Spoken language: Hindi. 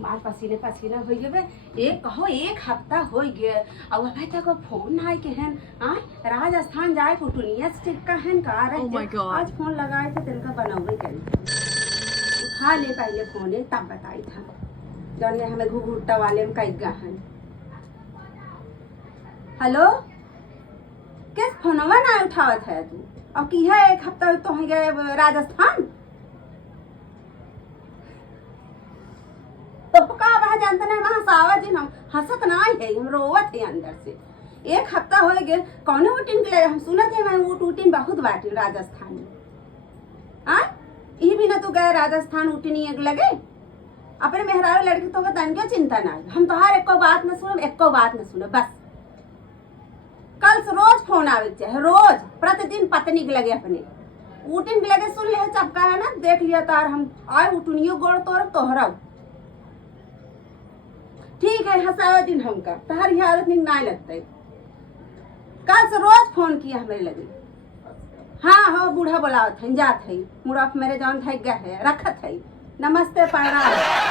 मार पसीने पसीना हो गए। एक कहो एक हफ्ता हो गए अब अभी तक फोन आए के हैं। राजस्थान जाए कुटुनिया से टिक्का है का रहे आज फोन लगाए थे तिनका बनावे करी उठा ले पहले फोन है तब बताई था जौन हमें घुघुट्टा वाले में कई गा है। हेलो किस फोनवा ना उठावत है तू अब की है एक हफ्ता तो है गए राजस्थान तो का वह जानते ना वहाँ सावा जी हम हंसत ना है हम रोवत है अंदर से। एक हफ्ता हो गए कौने उटिन के लगे हम सुनत है मैं उटिन बहुत बाटी राजस्थान में हाँ ये भी ना तू गए राजस्थान उटिनी एक लगे अपने मेहरारू लड़की तो तन क्यों चिंता ना हम तो हर एको बात न सुनो एको बात न सुनो बस कल से रोज फोन आवे चाहे रोज प्रतिदिन पत्नी के लगे अपने उटिन के लगे सुन ले चपका है ना देख लिया तार हम आए उटनियो गोड़ तोहरा ठीक है हंसावा दिन हमका तहारी आदत नहीं ना लगता कल से रोज फोन किया हमें लगे। हाँ हाँ बूढ़ा बोलावत है जात है मुड़फ मेरे जान थे गए है रखत है नमस्ते प्रणाम।